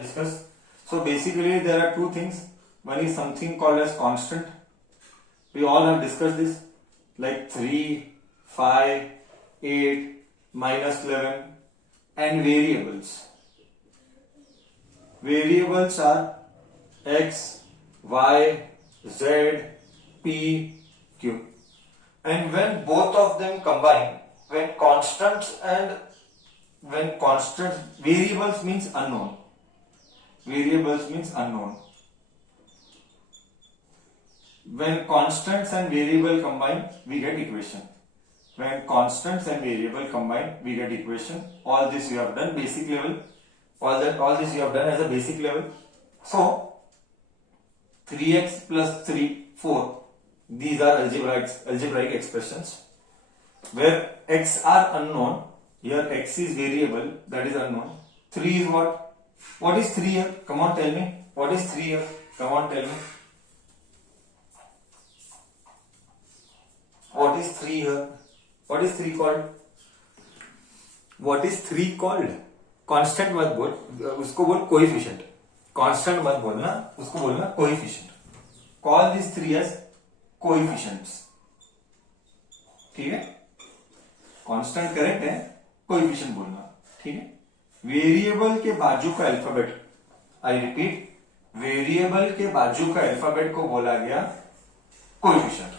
discuss. So basically there are two things. One is something called as constant. We all have discussed this, like 3, 5, 8, minus 11, and variables. Variables are x, y, z, p, q. And when both of them combine, when variables means unknown. Variables means unknown. When constants and variable combine, we get equation. When constants and variable combine, we get equation. All this you have done basic level. All this you have done as a basic level. So 3x plus 3, 4. These are algebraic expressions. Where x are unknown, here x is variable, that is unknown. 3 is what? What is 3 here? Come on, tell me. What is 3 here? Come on, tell me. What is 3 here? What is 3 called? What is 3 called? Constant मत बोल, उसको बोल coefficient. Constant मत बोलना, उसको बोलना coefficient. Call these 3 as coefficients. ठीक है? कांस्टेंट करेक्ट है, कोएफिशिएंट बोलना. ठीक है? वेरिएबल के बाजू का अल्फाबेट, आई रिपीट, वेरिएबल के बाजू का अल्फाबेट को बोला गया कोएफिशिएंट.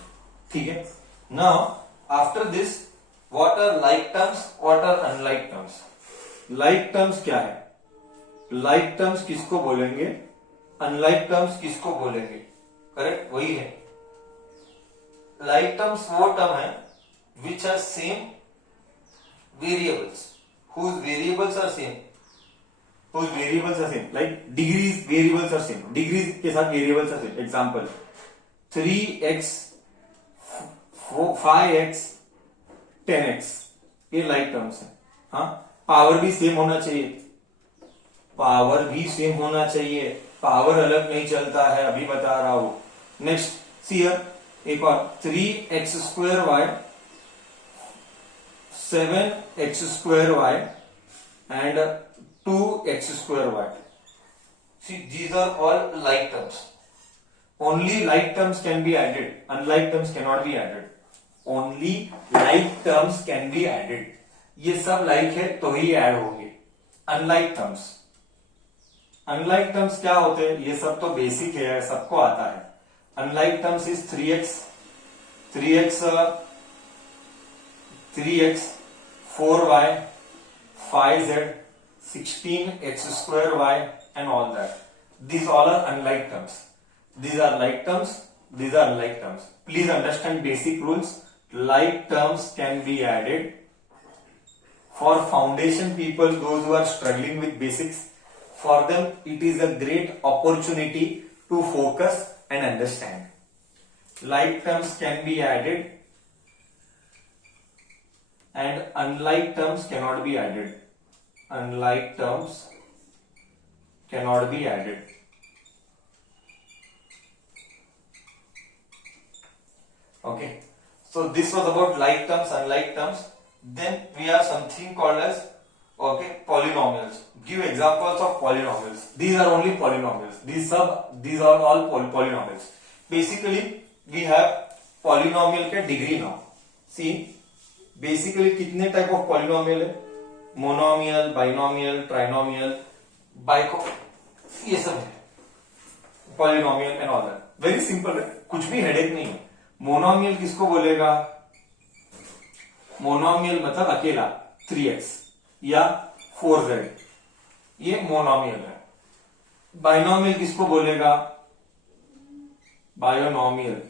ठीक है? Now after this, what are like terms, what are unlike terms. Like terms क्या है? लाइक टर्म्स किसको बोलेंगे, अनलाइक टर्म्स किसको बोलेंगे? करेक्ट, वही है. लाइक टर्म्स वो टर्म है which are same variables, whose variables are same, like degrees variables are same, degrees के साथ variables are same. Example 3x 5x 10x, ये like terms है. हाँ, पावर भी सेम होना चाहिए, पावर भी सेम होना चाहिए, पावर अलग नहीं चलता है, अभी बता रहा हूं. नेक्स्ट सी हियर, एक और 3x square y 7x square y and 2x square y. See, these are all like terms. Only like terms can be added. Unlike terms cannot be added. Only like terms can be added. ये सब like है तो ही ऐड होंगे. Unlike terms. Unlike terms क्या होते हैं? ये सब तो बेसिक है, सबको आता है. Unlike terms is 3x 4y 5z 16x square y and all that. These all are unlike terms. These are like terms, these are unlike terms. Please understand basic rules. Like terms can be added. For foundation people, those who are struggling with basics, for them it is a great opportunity to focus and understand. Like terms can be added and unlike terms cannot be added. Unlike terms cannot be added. Okay, so this was about like terms, unlike terms. Then we have something called as polynomials. Give examples of polynomials. These are only polynomials. These are all polynomials. Basically we have polynomial के degree now. See, basically कितने type of polynomial है? Monomial, binomial, trinomial, बाइको, ये सब है polynomial and all that. Very simple है, कुछ भी हेडेक नहीं है. मोनोमियल किसको बोलेगा? मोनोमियल मतलब अकेला 3x या 4z, ये मोनोमियल है. बाइनोमियल किसको बोलेगा? बायोनोमियल.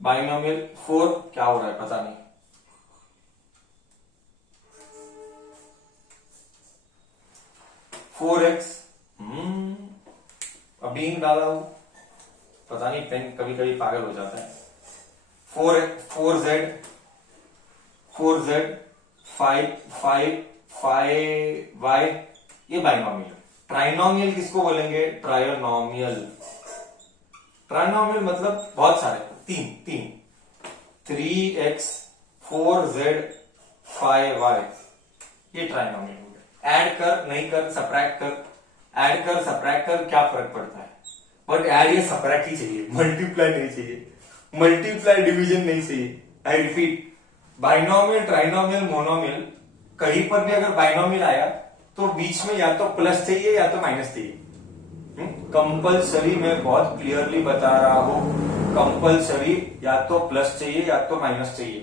बाइनोमियल 4 क्या हो रहा है पता नहीं. 4x अभी डाला हूं, पता नहीं पेन कभी कभी पागल हो जाता है. 4z 5y, ये बाइनोमियल. ट्राइनोमियल किसको बोलेंगे? ट्रायोनोमियल. ट्राइनोमियल मतलब बहुत सारे, तीन 3x 4z 5y ये ट्राइनोमियल हो गया। ऐड कर नहीं कर, सब्ट्रैक्ट कर, ऐड कर सब्ट्रैक्ट कर, क्या फर्क पड़ता है? बट ऐड ये सब्ट्रैक्ट ही चाहिए, मल्टीप्लाई नहीं चाहिए, मल्टीप्लाई डिवीजन नहीं चाहिए। I repeat, binomial, trinomial, monomial, कहीं पर भी अगर बाइनोमियल आया तो बीच में या तो प्लस चाहिए या तो माइनस चाहिए। कंपल्सरी मैं बहुत क्लियरली बता रहा हूं, कंपल्सरी या तो प्लस चाहिए या तो माइनस चाहिए।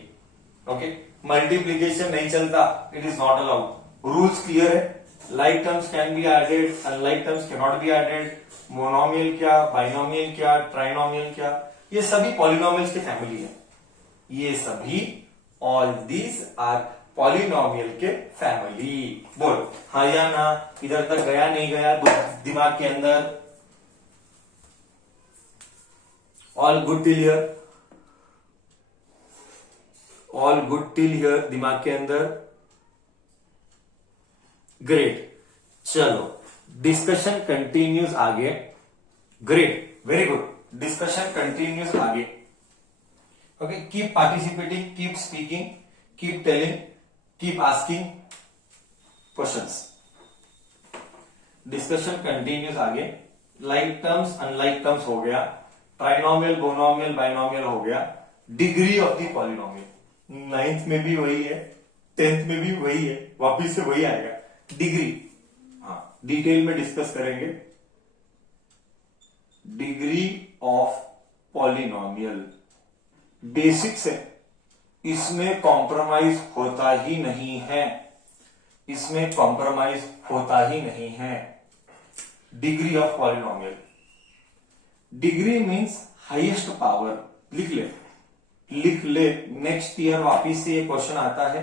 ओके, मल्टीप्लीकेशन नहीं चलता, it is not allowed. Rules clear है, like terms can be added, unlike terms cannot be added, monomial क्या, बाइनोमियल क्या, ट्राइनोमियल क्या, ये सभी पॉलिनोमियल्स की फैमिली है। ये सभी ऑल दीज आर पॉलिनोमियल के फैमिली। बोलो हाँ या ना, इधर तक गया नहीं गया दिमाग के अंदर? All good till here, all good till here दिमाग के अंदर? ग्रेट, चलो डिस्कशन कंटिन्यूज आगे। Great, very good, discussion continues आगे। Okay, keep participating, keep speaking, keep telling, keep asking questions. Discussion continues आगे। लाइक टर्म्स अनलाइक टर्म्स हो गया, ट्राइनोमियल, बोनोमियल, बाइनोमियल हो गया, degree of the polynomial 9th में भी वही है, 10th में भी वही है, वापिस से वही आएगा, डिग्री। हाँ, डिटेल में डिस्कस करेंगे डिग्री ऑफ पॉलिनोमियल। बेसिक्स है, इसमें कॉम्प्रोमाइज होता ही नहीं है, इसमें कॉम्प्रोमाइज होता ही नहीं है। Degree of polynomial, degree means highest power. लिख ले, लिख ले, नेक्स्ट ईयर वापिस से ये क्वेश्चन आता है,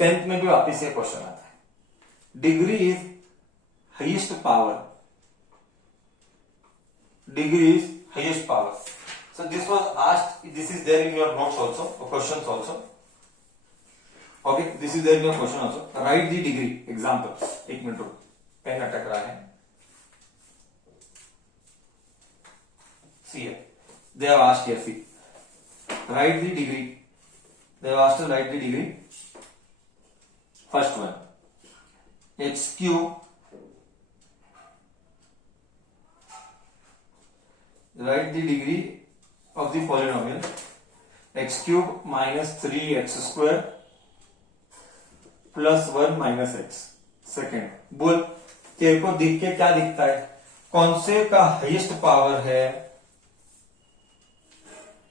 10th में भी वापिस से क्वेश्चन आता है। Degree is highest power. Degree is highest power. So this was asked. This is there in your notes also, or questions also. Okay, this is there in your question also. Write the degree. Example. एक मिनट रुक, पेन अटक रहा है। See here. They have asked here. See. Write the degree. They have asked to write the degree. First one. X cube, write the degree of the polynomial x cube minus 3x square plus 1 minus x। Second, बोल तेरे को दिख के क्या दिखता है? कौन से का हाईएस्ट पावर है?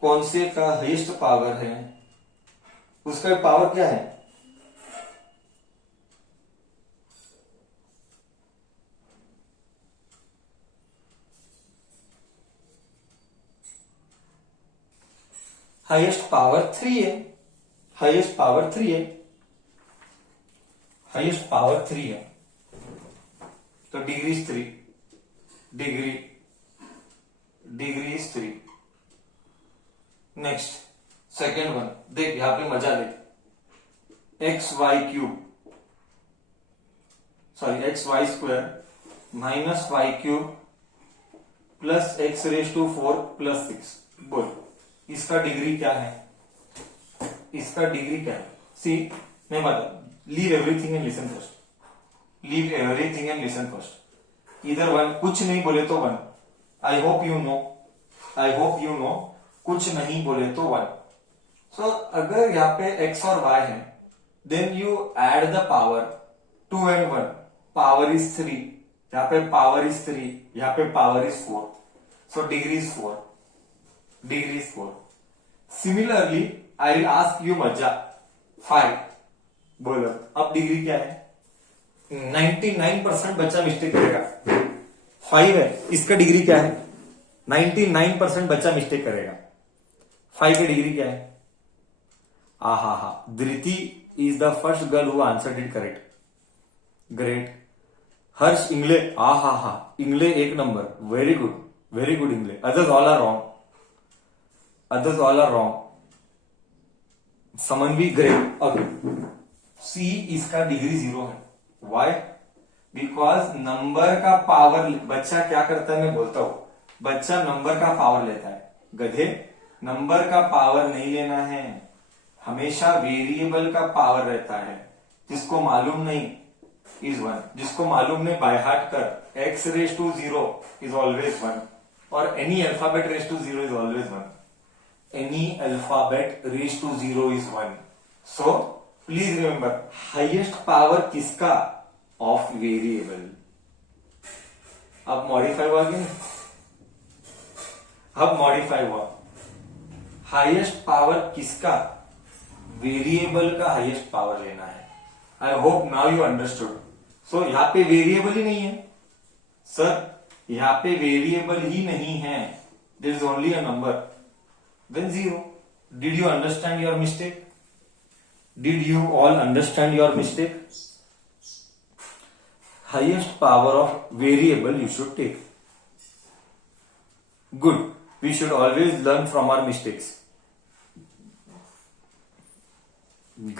कौन से का हाईएस्ट पावर है? उसका पावर क्या है? हाईएस्ट पावर 3 है, हाईएस्ट पावर 3 है, हाईएस्ट पावर 3 है, तो degree 3, degree, degree 3। Next second one, देख यहां पे मजा देख। X y cube, sorry x y square minus y cube plus x raise to 4 प्लस 6। बोल इसका डिग्री क्या है? इसका डिग्री क्या है? सी, मैं बता, leave everything and listen first, leave everything and listen first. इधर वन, कुछ नहीं बोले तो one. I hope you know, I hope you know, कुछ नहीं बोले तो वन। सो अगर यहाँ पे x और y है, then you add the power 2 and 1, पावर इज 3, यहाँ पे पावर इज 3, यहाँ पे पावर is 4, so degree is 4, degree is 4। Similarly I will ask you मज्जा 5। बोलो अब डिग्री क्या है? 99% बच्चा मिस्टेक करेगा। 5 है, इसका डिग्री क्या है? 99% बच्चा मिस्टेक करेगा। 5 की डिग्री क्या है? आहा हा, Dhriti is the first girl who answered it correct. Great. Harsh Ingle, आहा हा, Ingle 1 number, very good, very good Ingle. Others all are wrong, others all are wrong. Saman भी ग्रेट। ओके, सी इसका डिग्री 0 है। Why? बिकॉज नंबर का पावर, बच्चा क्या करता है मैं बोलता हूं, बच्चा नंबर का पावर लेता है। गधे, नंबर का पावर नहीं लेना है, हमेशा वेरिएबल का पावर रहता है। जिसको मालूम नहीं इज 1, जिसको मालूम नहीं बाय हार्ट कर x raise to 0 is always 1 और any alphabet raise to 0 is always 1. Any alphabet raised to 0 is 1. So please remember, highest power किसका? Of variable. अब मॉडिफाई हुआ कि नहीं? अब मॉडिफाई हुआ. हाईएस्ट पावर किसका? वेरिएबल का हाईएस्ट पावर लेना है. I hope now you understood. So यहां पे वेरिएबल ही नहीं है सर, यहां पे वेरिएबल ही नहीं है. There is only a number. Then 0. Did you understand your mistake? Did you all understand your mistake? Highest power of variable you should take. Good. We should always learn from our mistakes.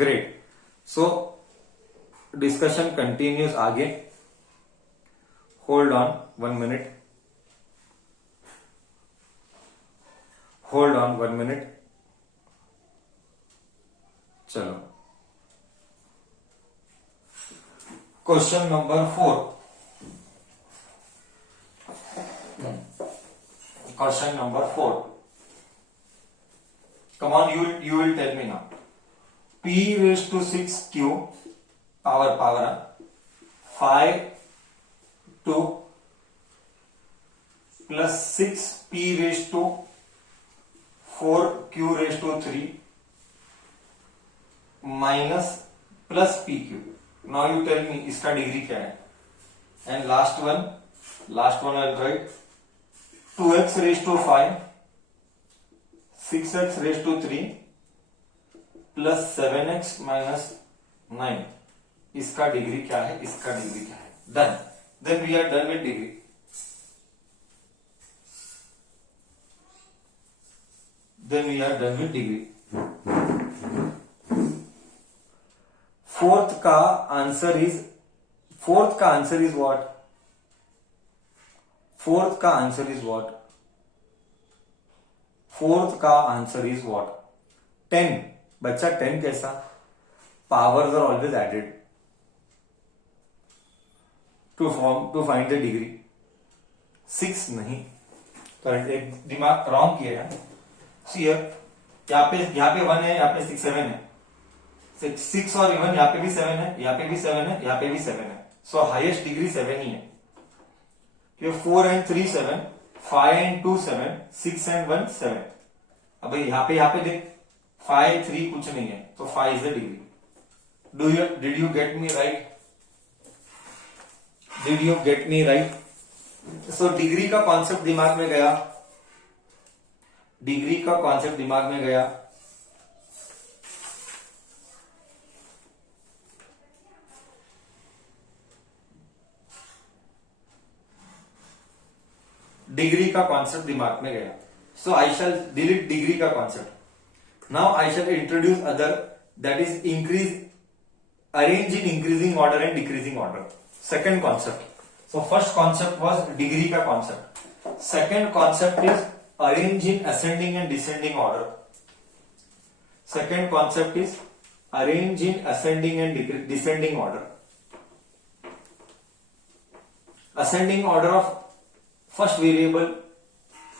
Great. So, discussion continues आगे. Hold on 1 minute. Hold on 1 minute. चलो question number 4. Question number 4. Come on, you will tell me now. p raised to 6q power 5 2 plus 6p raised to 4q raised to 3 minus plus pq. Now you tell me इसका डिग्री क्या है? And last one I'll write 2x raised to 5 6x raised to 3 plus 7x minus 9. इसका डिग्री क्या है? इसका डिग्री क्या है? Done. Then we are done with degree. Then we are done with degree. Fourth का आंसर इज what? Fourth का answer is what? 10. बच्चा 10 कैसा? Powers are always added to find the degree. 6 नहीं. करेक्ट, एक दिमाग रॉन्ग किया है. यहाँ पे 1 है, यहाँ पे 6 7 है. 6 और इवन यहाँ पे भी 7 है, यहाँ पे भी 7 है, यहाँ पे भी 7 है. सो हाईएस्ट डिग्री 7 ही है. 4 and 3 7, 5 and 2 7, 6 and 1 7. अब यहाँ पे देख 5 3 कुछ नहीं है, तो 5 is the degree. Did you get me right? So degree का कॉन्सेप्ट दिमाग में गया. So I shall delete degree का concept. Now I shall introduce other, that is arrange in increasing order and decreasing order. Second concept. So first concept was degree का concept. Second concept is arrange in ascending and descending order. Second concept is arrange in ascending and descending order. Ascending order of first variable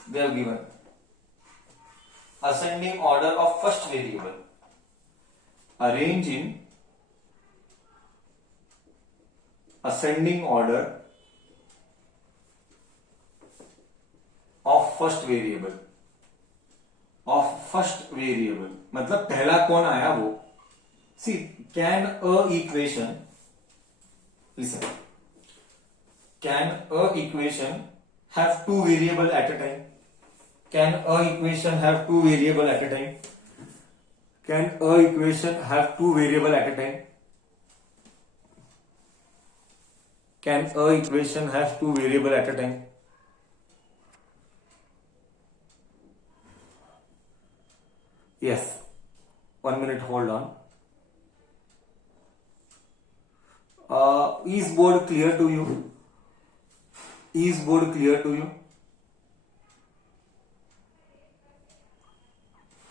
they have given. Ascending order of first variable. Arrange in ascending order of first variable मतलब पहला कौन आया वो. See can a equation have two variable at a time? Can a equation have two variable at a time? Can a equation have two variable at a time? Can a equation have two variable at a time? Yes. 1 minute, hold on. Is board clear to you? Is board clear to you?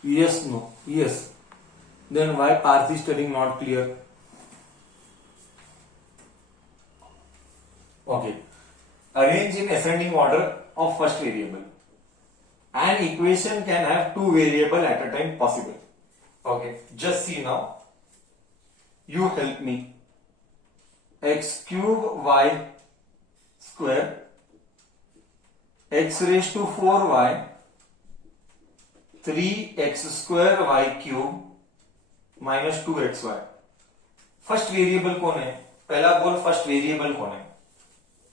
Yes, no. Yes. Then why Parth is telling not clear? arrange in ascending order of first variable. An equation can have two variable at a time possible. Okay, just see now. You help me. X cube y square x raised to 4y 3x square y cube minus 2xy. First variable कौन है? पहला बोल first variable कौन है?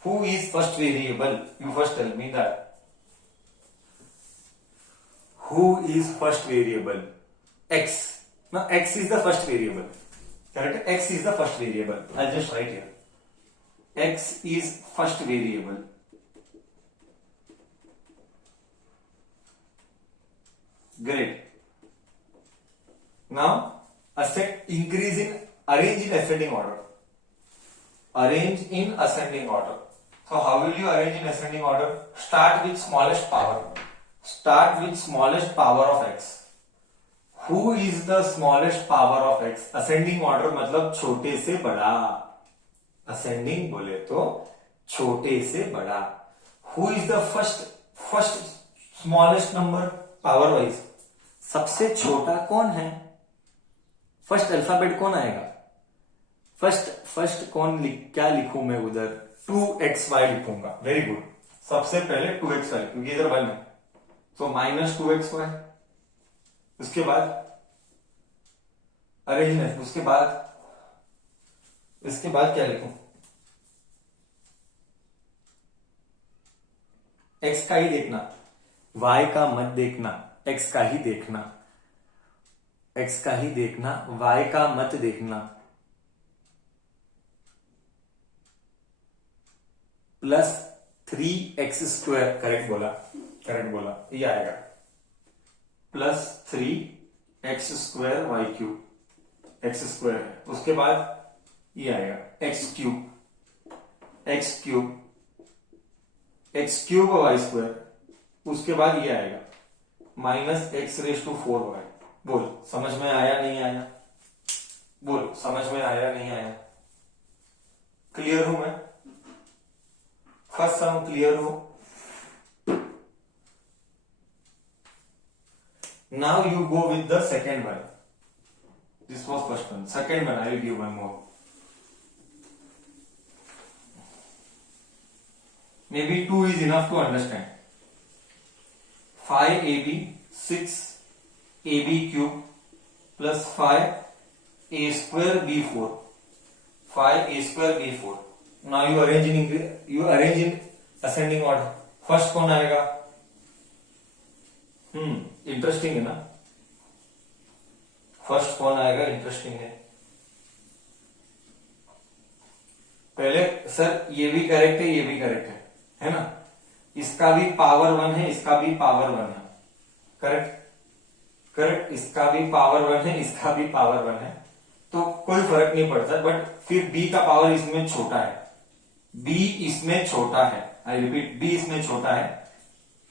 Who is first variable? You first tell me that. Who is first variable? X. Now x is the first variable. Correct? X is the first variable. I'll just write here. X is first variable. Great. Now increase in arrange in ascending order. Arrange in ascending order. So how will you arrange in ascending order? Start with smallest power. Start with smallest power of x. Who is the smallest power of x? Ascending order मतलब छोटे से बड़ा. Ascending बोले तो छोटे से बड़ा. Who is the first smallest number power wise? सबसे छोटा कौन है? फर्स्ट अल्फाबेट कौन आएगा? फर्स्ट क्या लिखूं मैं उधर? 2xy लिखूंगा. Very good. सबसे पहले 2xy क्योंकि इधर 1 है, तो माइनस 2xy. उसके बाद अरेंजमेंट. इसके बाद क्या लिखूं? x का ही देखना, y का मत देखना. x का ही देखना, y का मत देखना. Plus 3x square. करेक्ट बोला. ये आएगा plus 3x square y cube. x square है. उसके बाद ये आएगा x क्यूब वाई स्क्वायर. उसके बाद ये आएगा minus x raise to 4y. बोल समझ में आया नहीं आया? बोल समझ में आया नहीं आया? क्लियर हूं मैं? फर्स्ट सम क्लियर हो? Now you go with the second one. This was first one. Second one I will give one more. May be 2 is enough to understand. 5ab 6ab cube plus 5a square b4. 5a square b4. Now you arrange in ascending order. First कौन आएगा? इंटरेस्टिंग है ना? फर्स्ट कौन आएगा? इंटरेस्टिंग है. पहले सर ये भी करेक्ट है, ये भी करेक्ट है ना? इसका भी पावर 1 है, इसका भी पावर 1 है. करेक्ट. इसका भी पावर 1 है, इसका भी पावर 1 है, तो कोई फर्क नहीं पड़ता. बट फिर b का पावर इसमें छोटा है. b इसमें छोटा है. आई रिपीट, b इसमें छोटा है.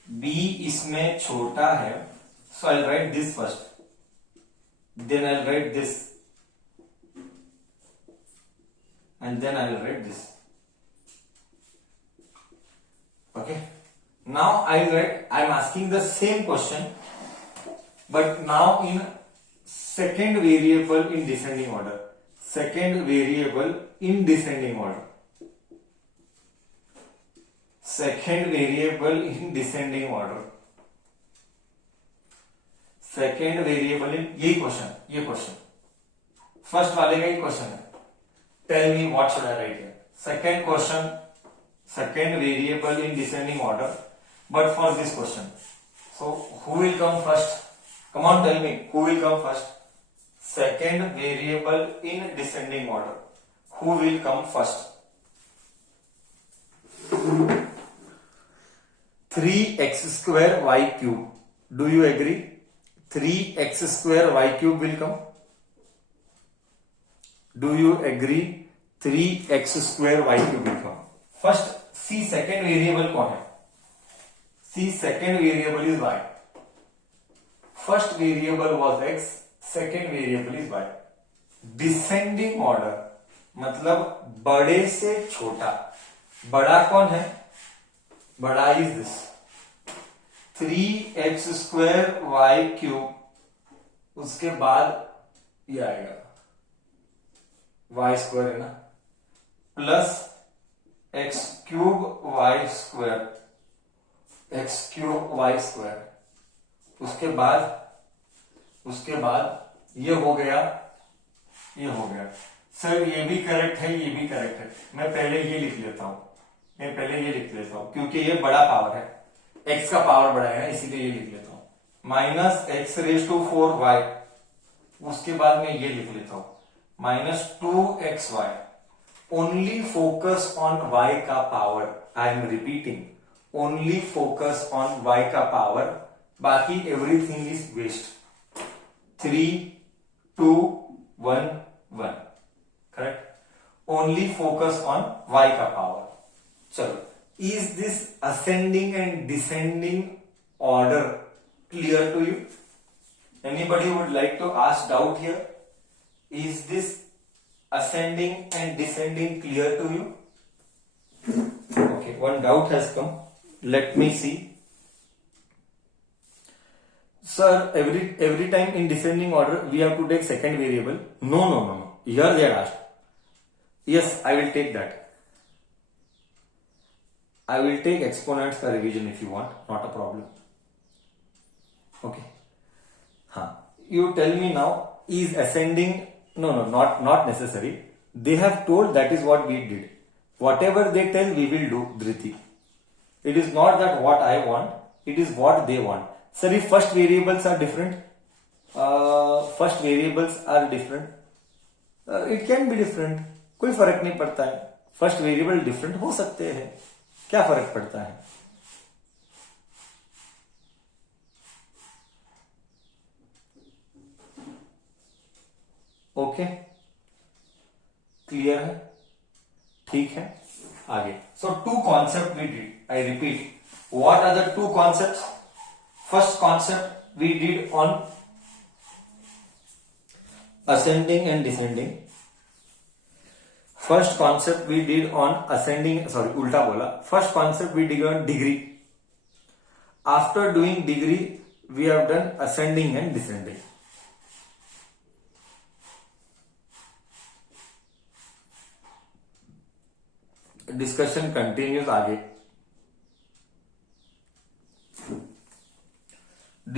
b इसमें छोटा है. So I write this first, then I write this, and then I write this. Okay, now I am asking the same question, but now in second variable in descending order. Second variable in descending order. Second variable in descending order. Second variable in ये question first वाले का ही क्वेश्चन है. Tell me what should I write here? Second question. Second variable in descending order, but for this question, so who will come first? Come on, tell me who will come first. Second variable in descending order, who will come first? 3x square y cube. Do you agree? 3x square y cube will come. Do you agree? 3x square y cube will come. First see second variable कौन है? See second variable is y. First variable was x, second variable is y. Descending order मतलब बड़े से छोटा. बड़ा कौन है? बड़ा इज दिस 3x² y³, उसके बाद ये आएगा y² है ना, प्लस x³ y², उसके बाद ये हो गया, ये हो गया। सर ये भी करेक्ट है, ये भी करेक्ट है, मैं पहले ये लिख लेता हूं, क्योंकि ये बड़ा पावर है, x का पावर बड़ा है इसीलिए ये लिख लेता हूं। -x⁴y, उसके बाद मैं ये लिख लेता हूं -2xy। Only focus on y का power, I am repeating, only focus on y का पावर, बाकी everything is waste. 3 2 1 1, correct. Only focus on y का पावर। चलो, is this ascending and descending order clear to you? Anybody would like to ask doubt here? इज दिस ascending and descending clear to you? Okay, one doubt has come. Let me see. Sir, every time in descending order we have to take second variable. No. Here they are asked. Yes, I will take that. I will take exponents का revision if you want, not a problem. Okay. You tell me now, is ascending? No, not necessary. They have told that is what we did. Whatever they tell, we will do, Dhriti. It is not that what I want, it is what they want. Sir, if first variables are different, it can be different. कोई फर्क नहीं पड़ता है. First variable different हो सकते हैं, क्या फर्क पड़ता है? ओके, क्लियर है, ठीक है, आगे. So two concept we did, I repeat, what are the two concept? First concept we did on ascending and descending. First concept we did on ascending, sorry, उल्टा बोला. First concept we did on degree. After doing degree, we have done ascending and descending. Discussion continues आगे.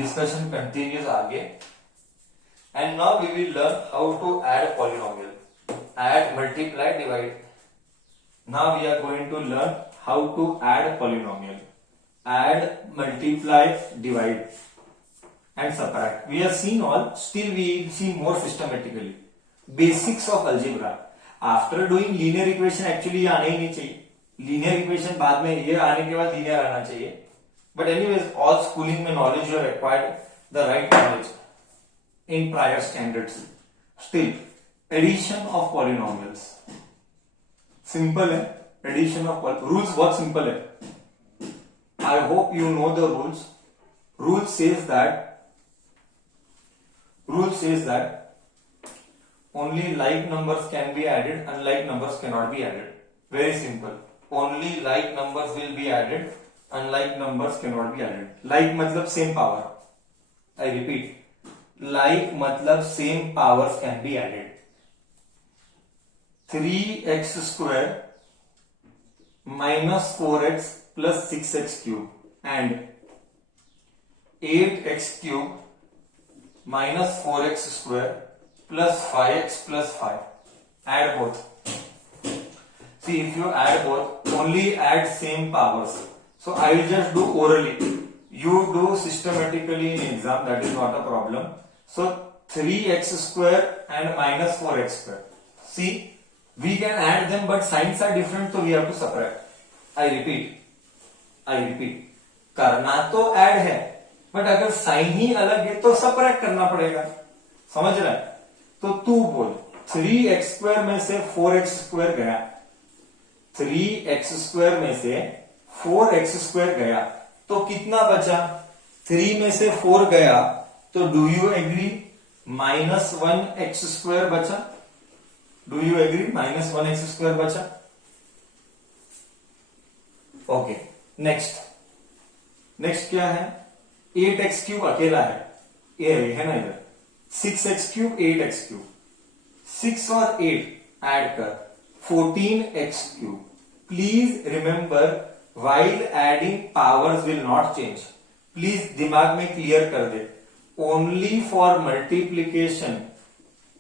Discussion continues आगे. And now we will learn how to add polynomial. Add, multiply, divide. Now we are going to learn how to add polynomial. Add, multiply, divide, and subtract. We have seen all. Still we will see more systematically. Basics of algebra. After doing linear equation, actually ये आना ही नहीं चाहिए. Linear equation बाद में, ये आने के बाद linear आना चाहिए. But anyways, all schooling में knowledge you have acquired, the right knowledge in prior standards. Still, addition of polynomials. Simple है. Addition of rules बहुत simple है. I hope you know the rules. Rule says that only like numbers can be added, unlike numbers cannot be added. Very simple. Only like numbers will be added, unlike numbers cannot be added. Like मतलब same power. I repeat. Like मतलब same powers can be added. 3x square minus 4x plus 6x cube and 8x cube minus 4x square plus 5x plus 5. Add both. See, if you add both, only add same powers. So I will just do orally. You do systematically in exam, that is not a problem. So 3x square and minus 4x square. See, we can add them, but signs are different, so we have to subtract. I repeat. करना तो ऐड है, बट अगर साइन ही अलग है तो सबट्रैक्ट करना पड़ेगा. समझ रहा है? तो तू बोल, 3x स्क्वायर में से 4x स्क्वायर गया, 3x स्क्वायर में से 4x स्क्वायर गया, तो कितना बचा? 3 में से 4 गया, तो do you agree -1x square बचा? Do you agree? -1x square बचा. ओके, नेक्स्ट क्या है, 8x³ अकेला है, ये है ना इधर, 6x³ 8x³, 6 और 8 ऐड कर 14x³। Please remember while adding powers will not change. Please दिमाग में क्लियर कर दे, only for multiplication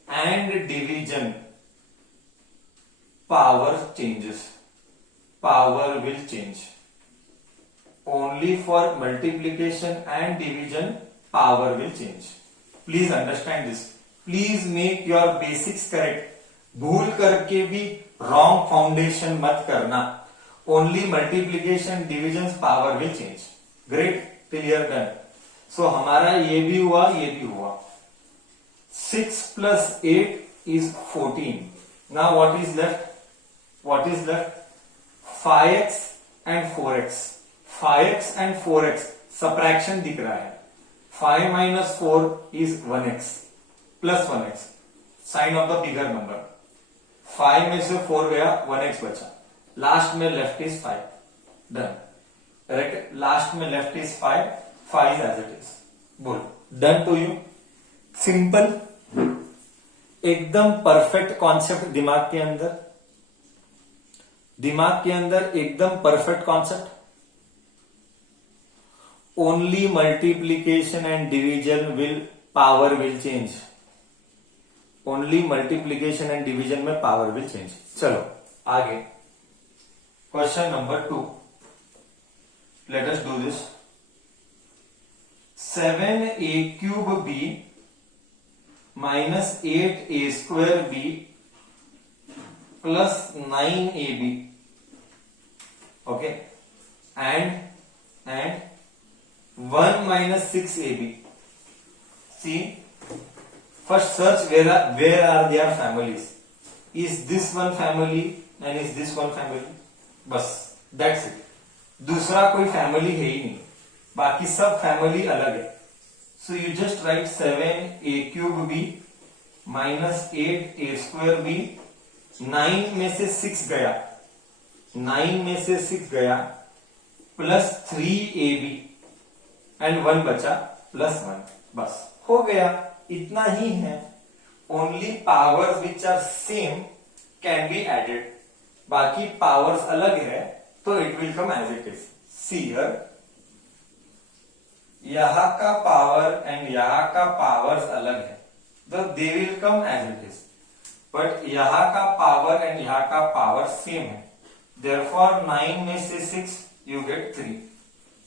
and division power changes, power will change. Only for multiplication and division power will change. Please understand this, please make your basics correct. भूल करके भी wrong foundation मत करना। Only multiplication division power will change. Great, clear done. So हमारा ये भी हुआ, ये भी हुआ। 6 plus 8 is 14. Now what is left? What is left? 5x and 4x. 5x and 4x subtraction दिख रहा है। 5 minus 4 is 1x plus 1x. Sign of the bigger number. 5 में से 4 गया, 1x बचा। लास्ट में left is 5। Done, correct. Last में left is 5, 5 as it is. बोल, डन टू यू। सिंपल, एकदम परफेक्ट कॉन्सेप्ट दिमाग के अंदर, दिमाग के अंदर एकदम perfect concept. Only multiplication and division will power will change. Only multiplication and division में पावर विल चेंज। चलो आगे, question number 2। Let us do this. 7a³ b minus 8a² b plus 9ab, okay, and 1 minus 6ab. See, first search where are their families. Is this one family and is this one family? बस, that's it. दूसरा कोई फैमिली है ही नहीं, बाकी सब फैमिली अलग है। So you just right 7a³ b minus 8a² b। 9 में से 6 गया, 9 में से 6 गया, प्लस 3ab एंड 1 बचा, प्लस 1। बस हो गया, इतना ही है। Only powers which are same can be added. बाकी पावर्स अलग है तो it will come as it is. See here, यहां का पावर एंड यहां का पावर्स अलग है तो they will come as it is. But यहां का पावर एंड यहां का पावर सेम है, देयरफॉर 9 में से 6 यू गेट 3।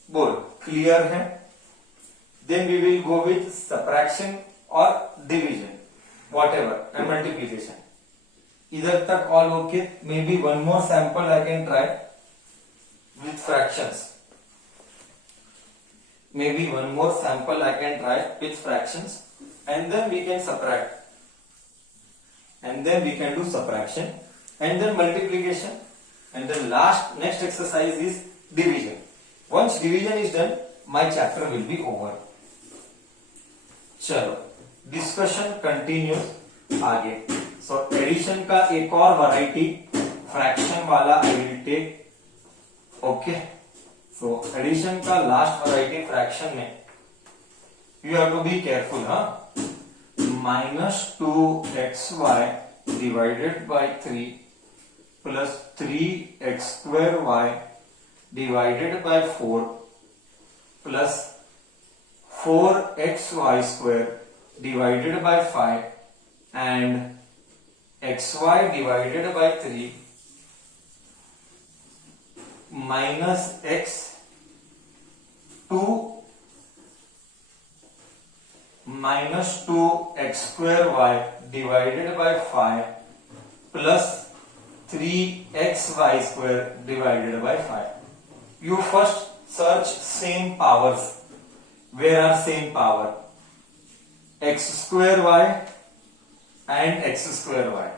बोल, क्लियर है? Then we will go with subtraction और डिवीजन, व्हाटएवर, एंड मल्टीप्लिकेशन। इधर तक all okay. Maybe one more sample I can try with fractions. Maybe one more sample I can try with fractions, and then we can subtract, and then we can do subtraction, and then multiplication, and then next exercise is division. Once division is done, my chapter will be over. चलो, discussion continues आगे। So addition का एक और variety fraction वाला I will take. Okay, so addition का last variety fraction में you have to be careful. हाँ, -2xy divided by 3 plus 3x² divided by 4 plus 4xy² divided by 5 and xy divided by 3 minus x 2 minus 2x² divided by 5 plus 3xy² divided by 5. You first search same powers. Where are same power? x² and x²y.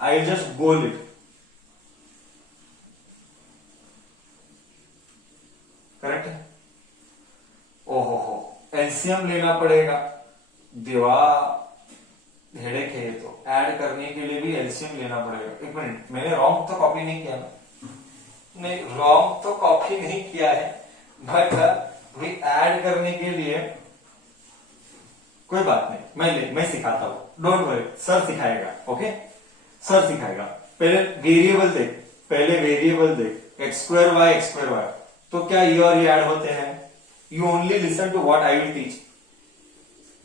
I'll just bold it. Correct है? ओहो हो, एलसीएम लेना पड़ेगा। देवा, हेडेक है। तो ऐड करने के लिए भी एलसीएम लेना पड़ेगा। एक मिनट, मैंने रॉन्ग तो कॉपी नहीं किया ना। नहीं, रॉन्ग तो कॉपी नहीं किया है, बट भी ऐड करने के लिए कोई बात नहीं, मैं सिखाता हूं, डोंट वरी, सर सिखाएगा। ओके, सर सिखाएगा। पहले वेरिएबल देख, एक्स स्क्वायर वाई, तो क्या ये और ये ऐड होते हैं? You only listen to what I will teach.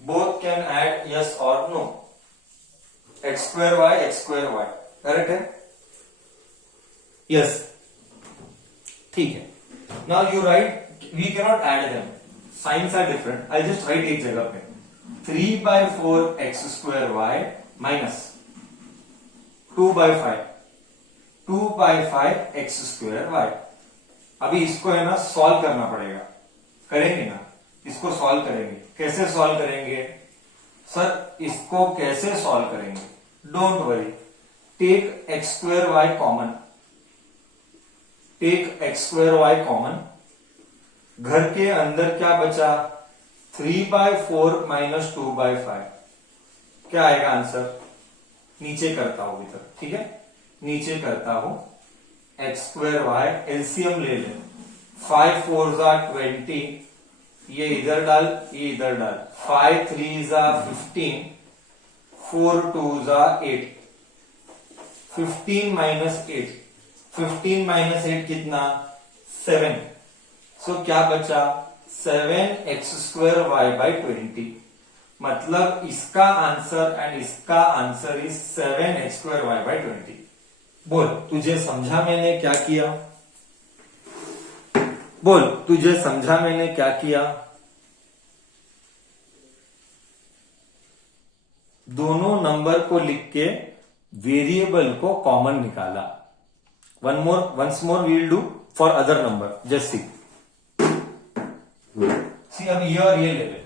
Both can add, yes और no. X square y, correct है? यस, ठीक है। Now you write, we cannot add them, signs are different. I just write एक जगह पे 3/4 x square y minus 2/5 x square y. अभी इसको है ना सॉल्व करना पड़ेगा, करेंगे ना, इसको सॉल्व करेंगे। कैसे सॉल्व करेंगे सर? इसको कैसे सॉल्व करेंगे? Don't worry, take x square y common, घर के अंदर क्या बचा? 3/4 माइनस 2/5, क्या आएगा आंसर? नीचे करता हूं इधर, ठीक है, नीचे करता हूं। एक्स स्क्वायर वाई, एलसीएम ले लें, 5 4 20, ये इधर डाल, ये इधर डाल, 5 3 15, 4 2 8, 15 माइनस 8, 15 माइनस 8 कितना? 7। सो क्या बचा? 7 एक्स स्क्वायर वाई बाई 20। मतलब इसका आंसर एंड इसका answer is 7 x square y by 20। बोल, तुझे समझा मैंने क्या किया? बोल, तुझे समझा मैंने क्या किया? दोनों नंबर को लिख के वेरिएबल को कॉमन निकाला। Once more we will do for other number, just see. अब ये और ये ले ले,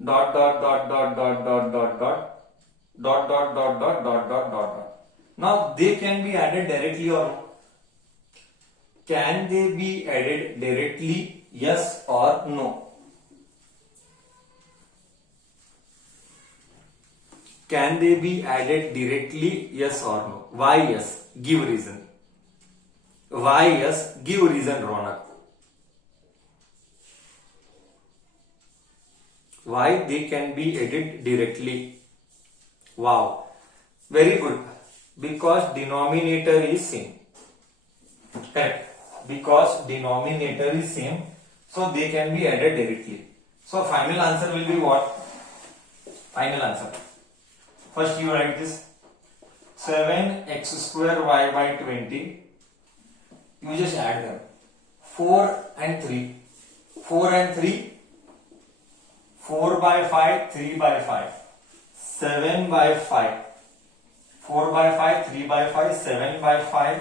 dot dot dot dot dot dot dot dot dot dot dot dot dot dot dot. Now they can be added directly और no? Can they be added directly, yes और no? Can they be added directly? Yes or no? Why yes? Give reason. Why yes? Give reason, Ronak. Why they can be added directly? Wow, very good. Because denominator is same. Correct. Because denominator is same, so they can be added directly. So final answer will be what? Final answer. First you write this 7x square y by 20. You just add them. 4 and 3. 4 and 3. 4 by 5, 3 by 5. 7 by 5. 4 by 5, 3 by 5, 7 by 5.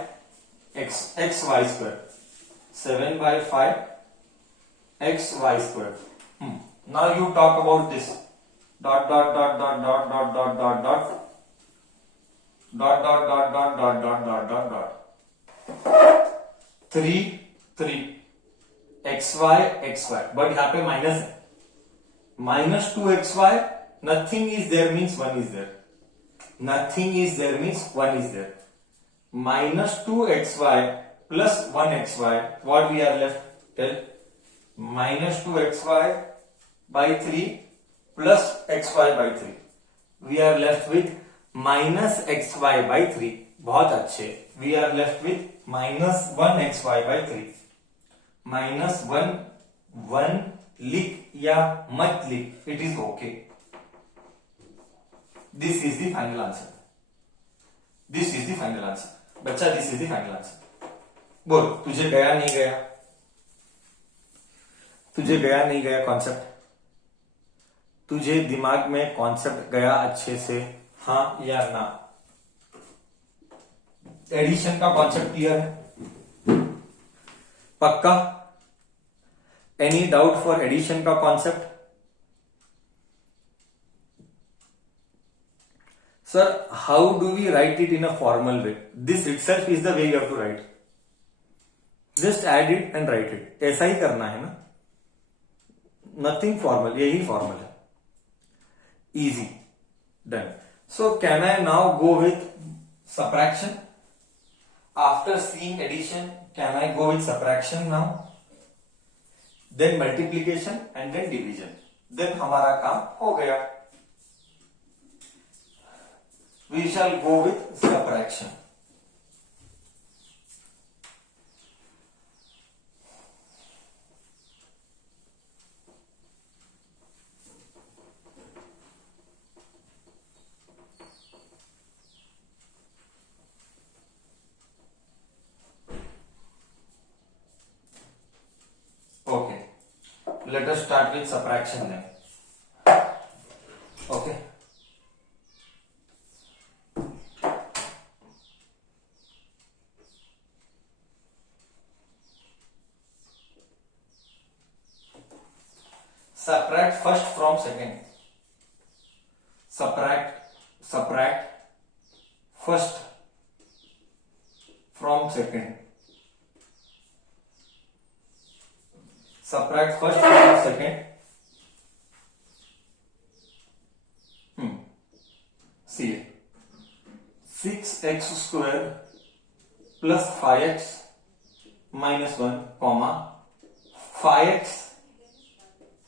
X y square. 7 by 5 x y square. Now you talk about this. Dot dot dot dot dot dot dot dot dot dot dot dot dot dot dot dot dot dot 3 3 xy, but यहाँ पे माइनस है, -2xy, nothing is there means 1 is there, nothing is there means 1 is there, -2xy plus 1xy, what we are left? Tell. -2xy by 3 plus xy by 3, we are left with minus xy by 3. बहुत अच्छे, we are left with minus 1xy by 3. minus 1 लिख या मत लिख, it is okay. This is the final answer. This is the final answer. बच्चा, this is the final answer. बोल, तुझे गया नहीं गया? तुझे गया नहीं गया कॉन्सेप्ट? तुझे दिमाग में कॉन्सेप्ट गया अच्छे से, हाँ या ना? एडिशन का कॉन्सेप्ट क्लियर है? पक्का? एनी डाउट फॉर एडिशन का concept? Sir, how do we write it in a formal way? This itself is the way you have to write. Just add it and write it. ऐसा ही करना है ना, nothing formal, यही formal है. Easy, done. So can I now go with subtraction? After seeing addition, can I go with subtraction now? Then multiplication and then division. Then हमारा काम हो गया. We shall go with subtraction. Okay. Let us start with subtraction then. Okay. Subtract first from second. Subtract first from second. Subtract first from second. See it. 6x square plus 5x minus 1 comma 5x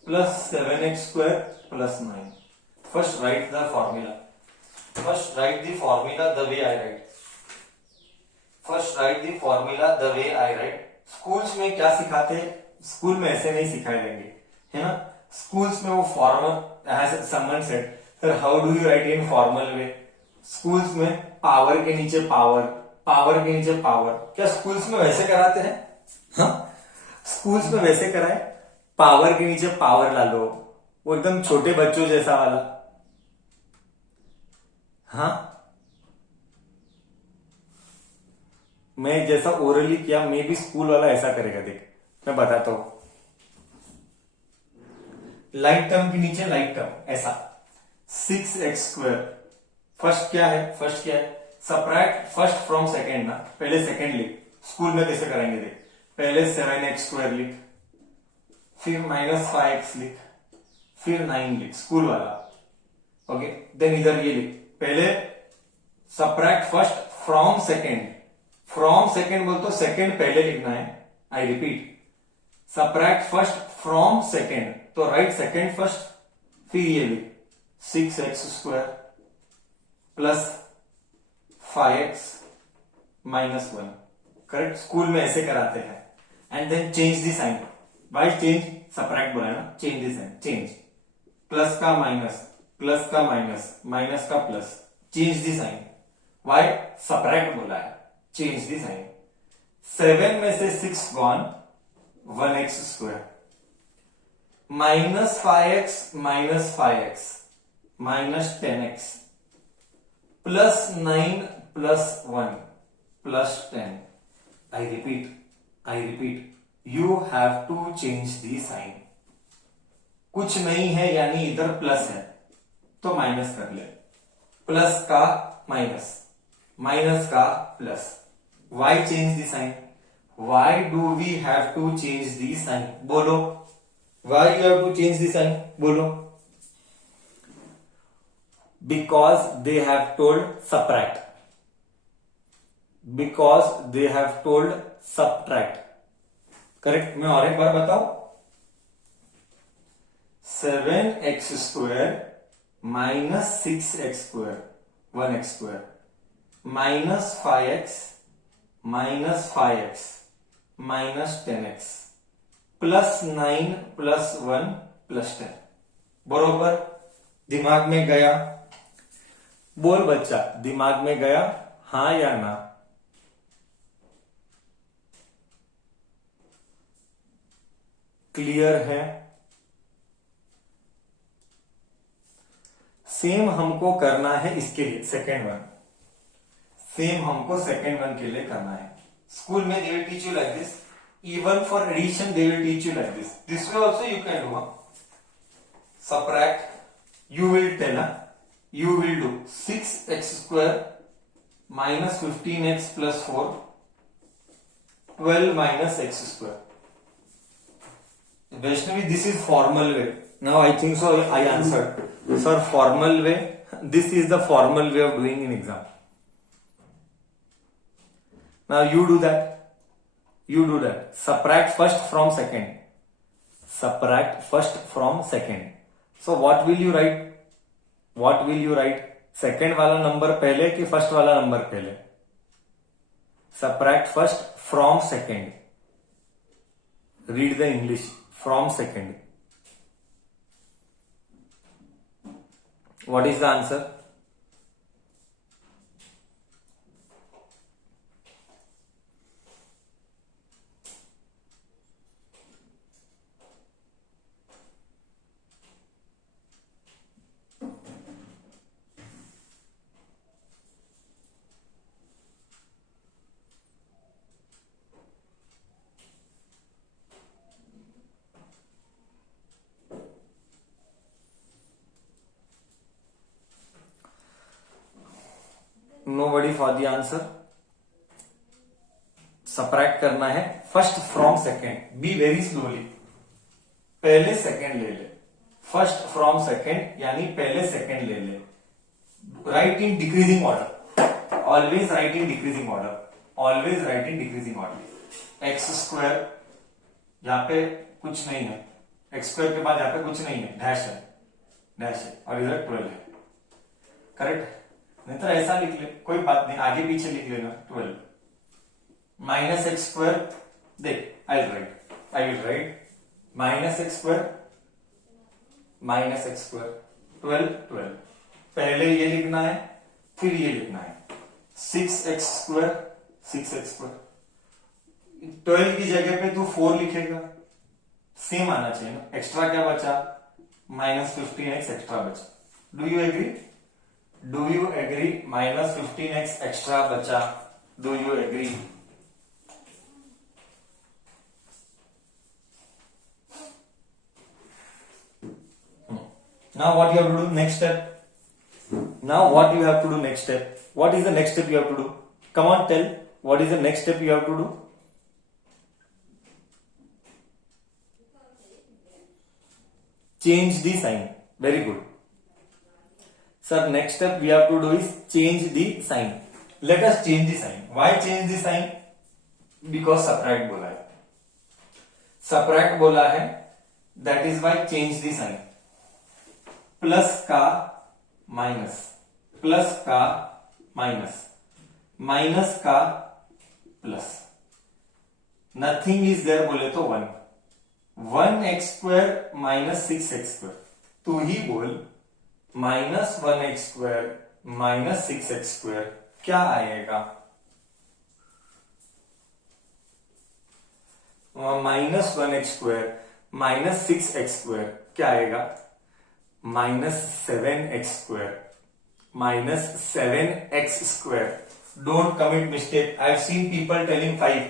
plus 7x square plus 9. First write the formula. First write the formula the way I write. First write the formula the way I write. Schools में क्या सिखाते हैं? स्कूल में ऐसे नहीं सिखाए देंगे, है ना. स्कूल्स में वो formal as someone said, sir how do you write in formal way. Schools में पावर के नीचे पावर, पावर के नीचे पावर. क्या स्कूल्स में वैसे कराते हैं? हाँ, स्कूल्स में वैसे कराए. पावर के नीचे पावर ला लो, वो एकदम छोटे बच्चों जैसा वाला. हाँ, मैं जैसा ओरली किया, मैं भी स्कूल वाला ऐसा करेगा. देख मैं बताता हूं. लाइट टर्म के नीचे लाइट टर्म ऐसा. 6x square. फर्स्ट क्या है? फर्स्ट क्या है? सबट्रैक्ट फर्स्ट फ्रॉम सेकेंड ना. पहले सेकेंड लिख. स्कूल में कैसे कराएंगे देख. पहले 7x स्क्वायर लिख, फिर माइनस 5x लिख, फिर 9 लिख, स्कूल वाला. ओके, देन इधर ये लिख. पहले subtract first from second. From second बोल तो सेकेंड पहले लिखना है. I repeat, subtract first from second, तो राइट सेकेंड फर्स्ट. फिर ये लिख 6x square plus 5x minus 1. Correct, school में ऐसे कराते हैं. And then change the sign. Why change? Subtract बोला ना, change the sign. Change plus का माइनस, प्लस का माइनस, माइनस का plus. Change the sign. Why? Subtract बोला है, चेंज द साइन. 7 में से 6 gone, 1x square minus 5x minus 5x minus 10x plus 9 प्लस 1 प्लस 10. I repeat, you have to change the sign. कुछ नहीं है यानी इधर प्लस है तो माइनस कर ले. प्लस का माइनस, माइनस का plus. Why change the sign? Why do we have to change the sign? बोलो. Why you have to change the sign? बोलो. Because they have told subtract. Because they have told subtract. Correct. मैं और एक बार बताऊं. 7x square minus 6x square 1x square minus 5x minus 5x minus 10x plus 9 प्लस 1 प्लस 10. बरोबर. दिमाग में गया? बोल बच्चा, दिमाग में गया? हाँ या ना? क्लियर है? सेम हमको करना है इसके लिए. सेकेंड वन सेम हमको सेकेंड वन के लिए करना है. स्कूल में they will teach you like this. Even for addition they will teach you like this. This way also you can do. Subtract, you will tell, you will do 6x square minus 15x plus 4 12 minus x square. Vaishnavi, this is formal way. Now I think so I answered. Sir, formal way. This is the formal way of doing in exam. Now you do that, subtract first from second, subtract first from second. So what will you write? Second वाला नंबर पहले कि फर्स्ट वाला नंबर पहले? Subtract first from second. Read the English. From second. What is the answer? Nobody for the answer. Subtract करना है first from second. Be very slowly. पहले सेकेंड ले ले. फर्स्ट फ्रॉम सेकेंड यानी पहले सेकेंड ले ले. Right in decreasing order. Always right in decreasing order. Always right in decreasing order. X square यहाँ पे कुछ नहीं है. एक्स स्क्वायर के बाद यहाँ पे कुछ नहीं है. डैश है और इधर 12 है. करेक्ट. नहीं तो ऐसा लिख ले, कोई बात नहीं, आगे पीछे लिख लेना. 12 माइनस एक्स स्क्वायर. देख I will write minus x square 12 पहले ये लिखना है फिर ये लिखना है. 6x स्क्वायर 12 की जगह पे तू 4 लिखेगा. सेम आना चाहिए ना. एक्स्ट्रा क्या बचा? -15x एक्स्ट्रा बचा. Do you agree? -15x extra बचा. Do you agree? Now what you have to do next step? What is the next step you have to do? Come on, tell. What is the next step you have to do? Change the sign. Very good. Sir, next step we have to do is change the sign. Let us change the sign. Why change the sign? Because subtract बोला है. That is why change the sign. Plus का minus, plus का minus, minus का plus. Nothing is there बोले तो 1x square minus 6x square. तू ही बोल -1x square minus 6x square क्या आएगा? -1x square minus 6x square क्या आएगा? -7x square. -7x square. Don't commit mistake. I have seen people telling 5.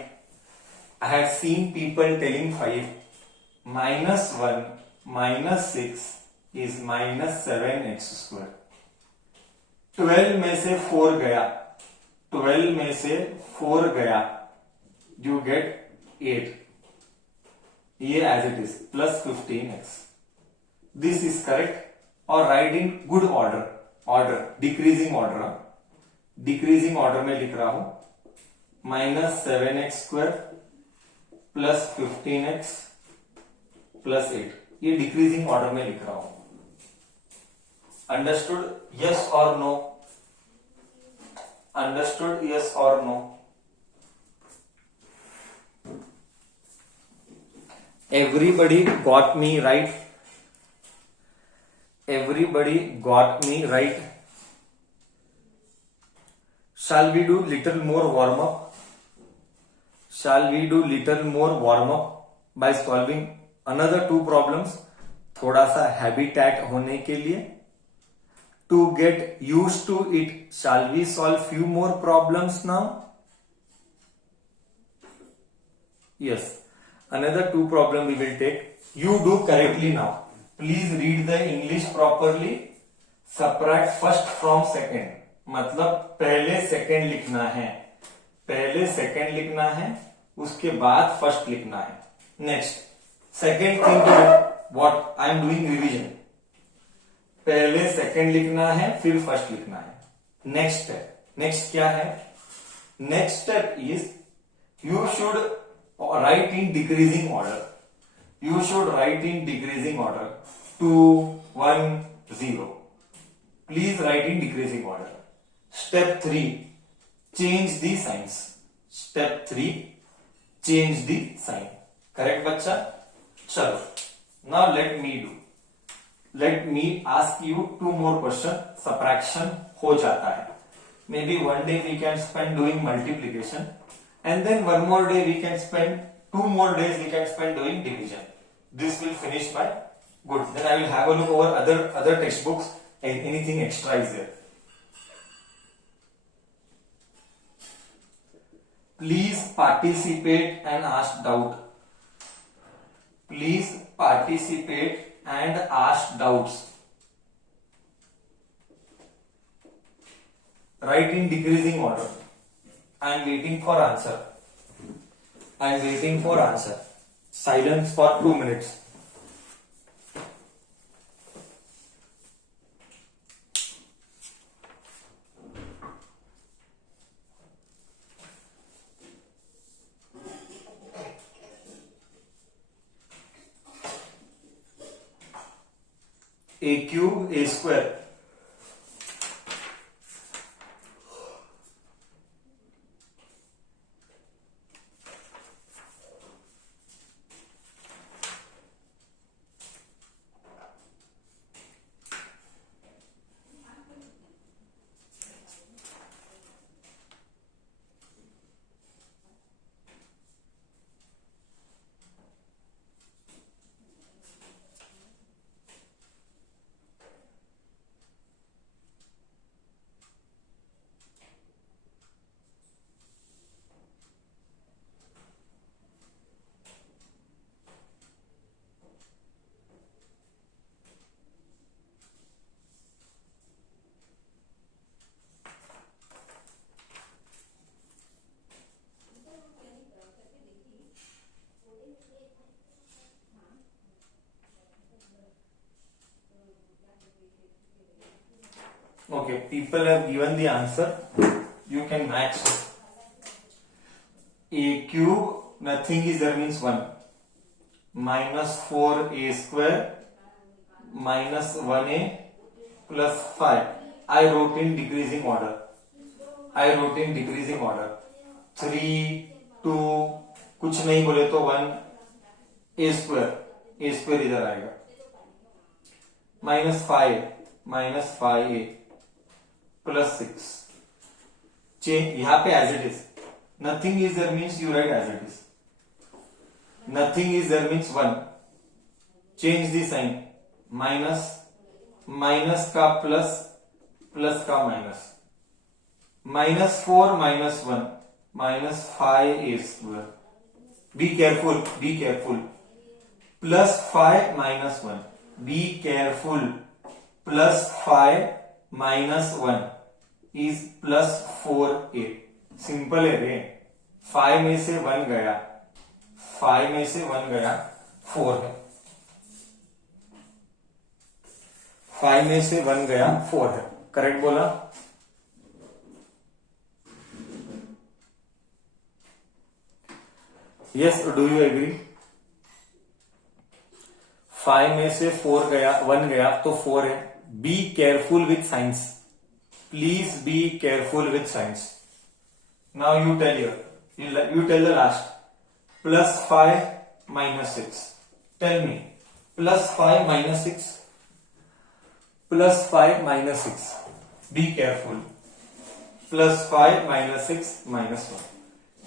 -1 -6 is -7x square. 12 में से 4 गया. You get 8. ये as it is plus 15x. This is correct. और write in good order, decreasing order में लिख रहा हूं. -7x square plus 15x plus 8. ये डिक्रीजिंग ऑर्डर में लिख रहा हूं. अंडरस्टूड? यस और नो? अंडरस्टूड? यस और no? Everybody got me right? Everybody got me right? Shall we do little more warm up? By solving another 2 problems? थोड़ा सा habitat होने के लिए. To get used to it, shall we solve few more problems now? Yes. Another 2 problem we will take. You do correctly now. Please read the English properly. Subtract first from second. मतलब पहले second लिखना है, उसके बाद first लिखना है. Next second thing to do. What I am doing revision. पहले second लिखना है फिर फर्स्ट लिखना है. नेक्स्ट क्या है? Next step is you should write in decreasing order. You should write in decreasing order. 2, 1, 0. Please write in decreasing order. Step 3, change the signs. Step 3, change the sign. Correct बच्चा? चलो. Now let me do. Let me ask you 2 more question. Subtraction हो जाता है. Maybe one day we can spend doing multiplication, and then one more day we can spend 2 more days we can spend doing division. This will finish by good. Then I will have a look over other textbooks and anything extra is there. Please participate and ask doubt. Please participate and ask doubts. Write in decreasing order. I am waiting for answer. I am waiting for answer. Silence for 2 minutes. A cube, a square. Okay, people have given the answer. You can match. A cube, nothing is there means 1. Minus 4a square minus 1a plus 5. I wrote in decreasing order. 3, 2, कुछ नहीं बोले तो 1, a square इधर आएगा. minus 5a plus 6. Change यहाँ पे as it is. Nothing is there means you write as it is. Nothing is there means 1. Change the sign. minus का plus का minus. minus 4 minus 1 minus 5a square. Be careful. Plus 5 minus 1. Be careful. Plus 5 minus 1 is plus 4a. Simple है रे. 5 में से 1 गया 4 है. 5 में से 1 गया 4 है. करेक्ट बोला? Yes, do you agree? 5 में से 1 गया तो 4 है. Be careful with science. Please be careful with science. Now you tell you tell the last. Plus 5 minus 6. Tell me. Plus 5 minus 6. Plus 5 minus 6. Be careful. Plus 5 minus 6 minus 1.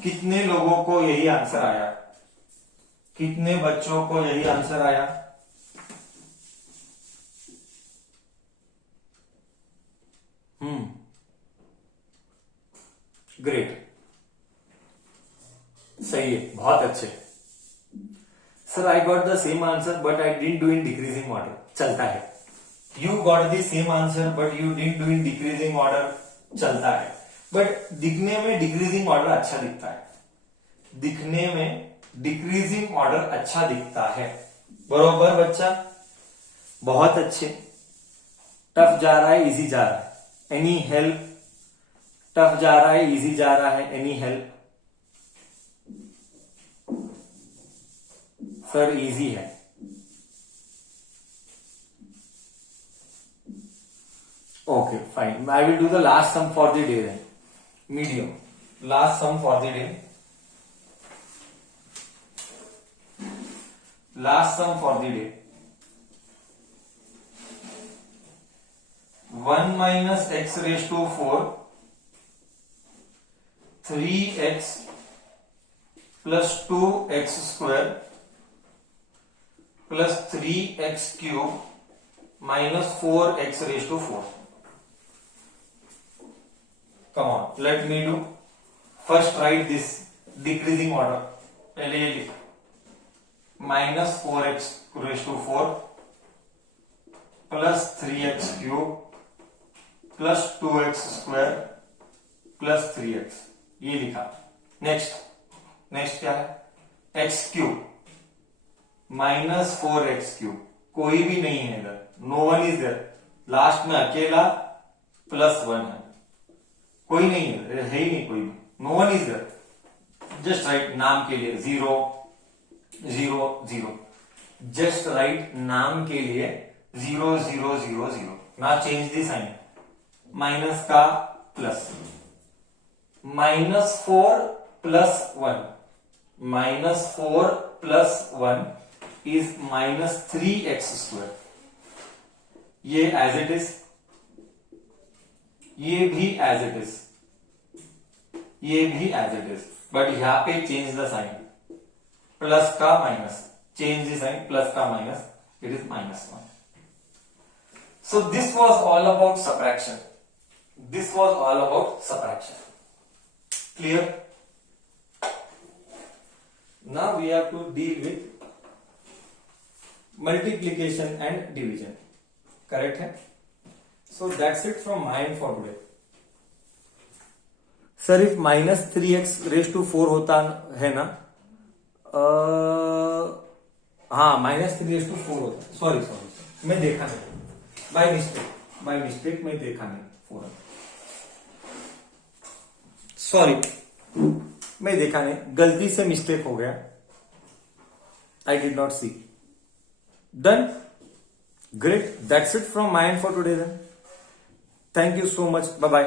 कितने लोगों को यही आंसर आया? कितने बच्चों को यही आंसर आया? ग्रेट, सही है, बहुत अच्छे. Sir I got the same answer but I didn't do in decreasing order. चलता है. You got the same answer but you didn't do in decreasing order. चलता है. बट दिखने में डिक्रीजिंग ऑर्डर अच्छा दिखता है. दिखने में डिक्रीजिंग ऑर्डर अच्छा दिखता है. बरोबर बच्चा? बहुत अच्छे. टफ जा रहा है, इजी जा रहा है? Any help? टफ जा रहा है, इजी जा रहा है, एनी हेल्प? सर इजी है। Okay, fine. I will do the last sum for the day then. Medium. Last sum for the day. Last sum for the day. 1 minus x raised to 4, 3x plus 2x square plus 3x cube minus 4x raised to 4. Come on, let me do. First write this decreasing order. पहले ये लिख minus 4x raised to 4 plus 3x cube plus 2x square plus 3x, ये लिखा। नेक्स्ट क्या है? x cube minus 4x cube, कोई भी नहीं है इधर, no one is there, last में अकेला प्लस 1 है, कोई नहीं है ही नहीं कोई भी, no one is there. Just write नाम के लिए 0 0 0, जस्ट राइट नाम के लिए 0 0 0 0, ना चेंज द साइन, माइनस का प्लस, -4 प्लस 1, -4 प्लस 1 इज -3x स्क्वायर, ये एज इट इज, ये भी एज इट इज, ये भी एज इट इज, बट यहां पे चेंज द साइन, प्लस का minus, change the sign, plus का minus, it is -1. So this was all about subtraction. This was all about subtraction. Clear? Now we have to deal with multiplication and division. Correct है? So that's it from my end for today. Sir, if minus 3x raised to 4 होता है ना, हाँ -3 raised to 4 होता, सॉरी मैं देखा नहीं, by mistake मैं देखा नहीं, 4, सॉरी मैं देखा नहीं, गलती से मिस्टेक हो गया, I did not see. Done, great, that's it from my end for today then, thank you so much, bye bye.